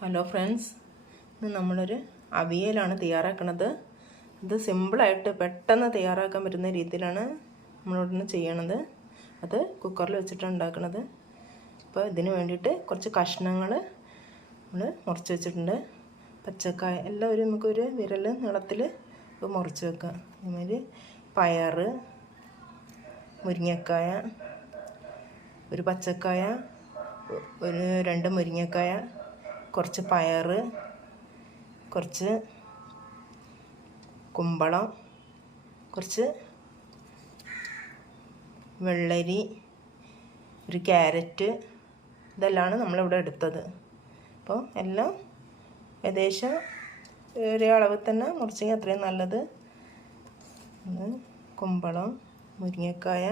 Hello friends, ഇന്ന് നമ്മളൊരു അവിയലാണ് തയ്യാറാക്കുന്നത്. ഇത് സിമ്പിളായിട്ട് പെട്ടെന്ന് തയ്യാറാക്കാൻ പറ്റുന്ന രീതിയിലാണ് നമ്മളിവിടുന്ന് ചെയ്യണത്. അത് കുക്കറിൽ വെച്ചിട്ടാണ് ഉണ്ടാക്കുന്നത്. അപ്പോൾ ഇതിന് വേണ്ടിയിട്ട് കുറച്ച് കഷ്ണങ്ങൾ നമ്മൾ മുറിച്ച് വെച്ചിട്ടുണ്ട്. പച്ചക്കായ എല്ലാം നമുക്കൊരു വിരൽ നീളത്തിൽ മുറിച്ച് വെക്കാം. അതുമാതിരി പയർ, മുരിങ്ങക്കായ, ഒരു പച്ചക്കായ, ഒരു 2 മുരിങ്ങക്കായ, കുറച്ച് പയർ, കുറച്ച് കുമ്പളം, കുറച്ച് വെള്ളരി, ഒരു ക്യാരറ്റ്, ഇതെല്ലാമാണ് നമ്മളിവിടെ എടുത്തത്. അപ്പോൾ എല്ലാം ഏകദേശം ഒരേ അളവിൽ തന്നെ മുറിച്ചെങ്കിൽ അത്രയും നല്ലത്. കുമ്പളം, മുരിങ്ങക്കായ,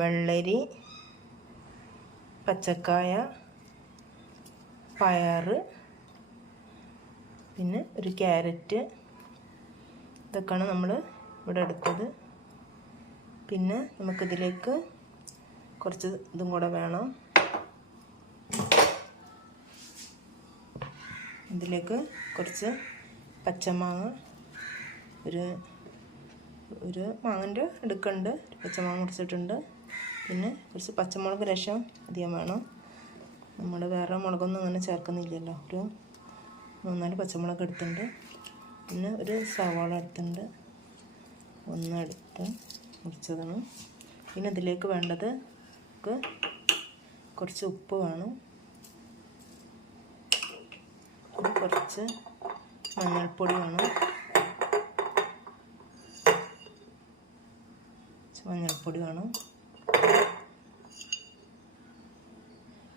വെള്ളരി, പച്ചക്കായ, പയർ, പിന്നെ ഒരു ക്യാരറ്റ്, ഇതൊക്കെയാണ് നമ്മൾ ഇവിടെ എടുത്തത്. പിന്നെ നമുക്കിതിലേക്ക് കുറച്ച് ഇതും കൂടെ വേണം. ഇതിലേക്ക് കുറച്ച് പച്ചമാങ്ങ, ഒരു മാങ്ങൻ്റെ എടുക്കുന്നുണ്ട്, പച്ചമാങ്ങ മുറിച്ചിട്ടുണ്ട്. പിന്നെ കുറച്ച് പച്ചമുളക് രസം അധികം വേണം. നമ്മൾ വേറെ മുളകൊന്നും അങ്ങനെ ചേർക്കുന്നില്ലല്ലോ. ഒരു 3-4 പച്ചമുളക് എടുത്തിട്ടുണ്ട്. പിന്നെ ഒരു സവാള എടുത്തിട്ടുണ്ട്, ഒന്നെടുത്ത് മുറിച്ചതാണ്. പിന്നെ ഇതിലേക്ക് വേണ്ടത് കുറച്ച് ഉപ്പ് വേണം, കുറച്ച് മഞ്ഞൾപ്പൊടി വേണം,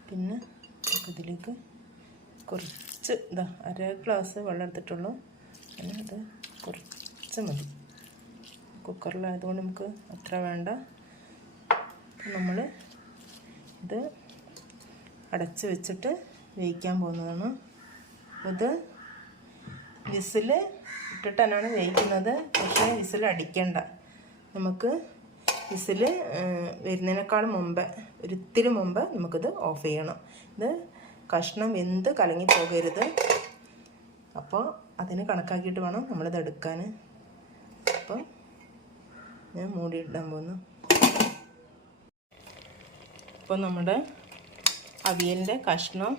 പിന്നെ ഇതിലേക്ക് കുറച്ച് അര ഗ്ലാസ് വെള്ളം എടുത്തിട്ടുള്ളൂ. പിന്നെ അത് കുറച്ച് മതി. കുക്കറിലായതുകൊണ്ട് നമുക്ക് അത്ര വേണ്ട. നമ്മൾ ഇത് അടച്ച് വെച്ചിട്ട് വേവിക്കാൻ പോകുന്നതാണ്. ഇത് വിസിൽ ഇട്ടിട്ട് തന്നെയാണ് വേവിക്കുന്നത്. പക്ഷേ വിസിൽ അടിക്കണ്ട. നമുക്ക് വിസിൽ വരുന്നതിനേക്കാൾ മുമ്പ്, ഒരിത്തിരി മുമ്പ് നമുക്കിത് ഓഫ് ചെയ്യണം. ഇത് കഷ്ണം വെന്ത് കലങ്ങി പോകരുത്. അപ്പോൾ അതിന് കണക്കാക്കിയിട്ട് വേണം നമ്മളിത് എടുക്കാൻ. അപ്പോൾ ഞാൻ മൂടിയിടാൻ പോകുന്നു. അപ്പോൾ നമ്മുടെ അവിയലിൻ്റെ കഷ്ണം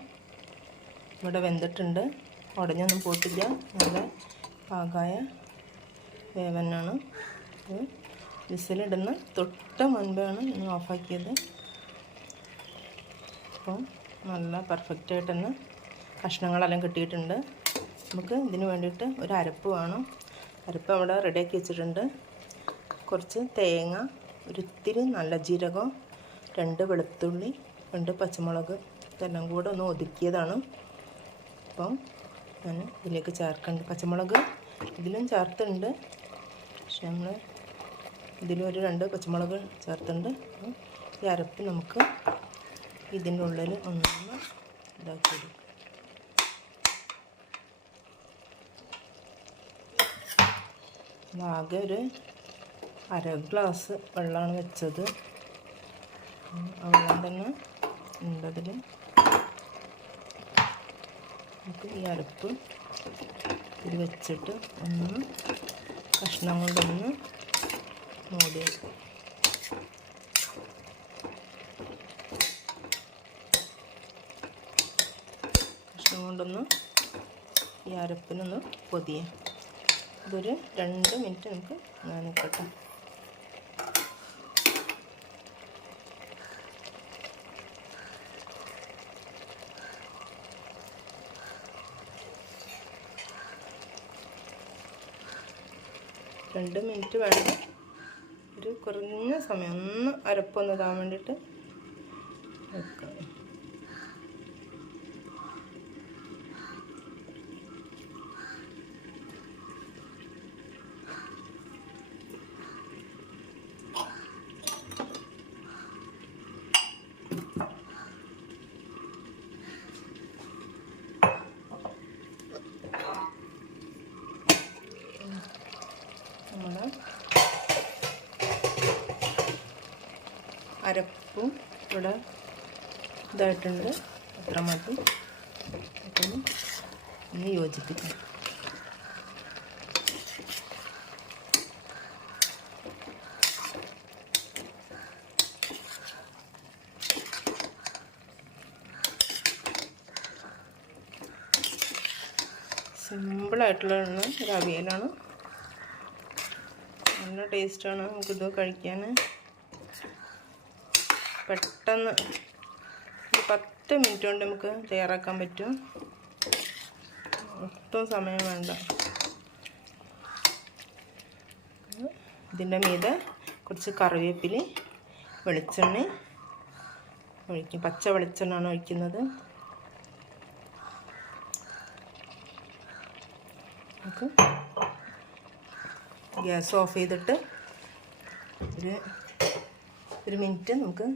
ഇവിടെ വെന്തിട്ടുണ്ട്. ഉടഞ്ഞൊന്നും പോട്ടില്ല, നല്ല പാകമായ വേവനാണ്. വിസിലിടുന്ന തൊട്ട് മുൻപാണ് ഞാൻ ഓഫാക്കിയത്. അപ്പോൾ നല്ല പെർഫെക്റ്റായിട്ട് തന്നെ കഷ്ണങ്ങളെല്ലാം കിട്ടിയിട്ടുണ്ട്. നമുക്ക് ഇതിന് വേണ്ടിയിട്ട് ഒരു അരപ്പ് വേണം. അരപ്പ് അവിടെ റെഡിയാക്കി വെച്ചിട്ടുണ്ട്. കുറച്ച് തേങ്ങ, ഒരിത്തിരി നല്ല ജീരകം, 2 വെളുത്തുള്ളി, 2 പച്ചമുളക്, ഇതെല്ലാം കൂടെ ഒന്ന് ഒതുക്കിയതാണ്. അപ്പം ഞാൻ ഇതിലേക്ക് ചേർക്കുന്നുണ്ട്. പച്ചമുളക് ഇതിലും ചേർത്തുണ്ട്, പക്ഷെ നമ്മൾ ഇതിലൊരു 2 പച്ചമുളക് ചേർത്തുണ്ട്. ഈ അരപ്പ് നമുക്ക് ഇതിൻ്റെ ഉള്ളിൽ ഒന്ന് ഇതാക്കിയെടുക്കും. ആകെ ഒരു അര ഗ്ലാസ് വെള്ളമാണ് വെച്ചത്. ആ വെള്ളം തന്നെ ഉണ്ടതിൽ. നമുക്ക് ഈ അരപ്പ് ഇത് വെച്ചിട്ട് ഒന്ന് കഷ്ണം കൊണ്ടൊന്ന് മൂടി കഷ്ണം കൊണ്ടൊന്ന് ഈ അരപ്പിനൊന്ന് പൊതിയാം. ഇതൊരു 2 മിനിറ്റ് നമുക്ക് അങ്ങനെ നിൽക്കട്ടെ. രണ്ട് മിനിറ്റ് വേണ്ട, ഒരു കുറഞ്ഞ സമയം ഒന്ന് അരപ്പൊന്ന് ഇതാൻ വേണ്ടിയിട്ട് വെക്കാം. നമ്മുടെ അരപ്പും ഇവിടെ ഇതായിട്ടുണ്ട്. അത്ര മതി. അപ്പം ഒന്ന് യോജിപ്പിക്കാം. സിമ്പിളായിട്ടുള്ള ഒരു അവിയലാണ്. നല്ല ടേസ്റ്റാണ്. നമുക്കിത് കഴിക്കാൻ പെട്ടെന്ന് ഒരു 10 മിനിറ്റ് കൊണ്ട് നമുക്ക് തയ്യാറാക്കാൻ പറ്റും. ഒട്ടും സമയം വേണ്ട. ഇതിൻ്റെ മീതെ കുറച്ച് കറിവേപ്പില, വെളിച്ചെണ്ണ ഒഴിക്കും. പച്ച വെളിച്ചെണ്ണയാണ് ഒഴിക്കുന്നത്. നമുക്ക് ഗ്യാസ് ഓഫ് ചെയ്തിട്ട് ഒരു മിനിറ്റ് നമുക്ക്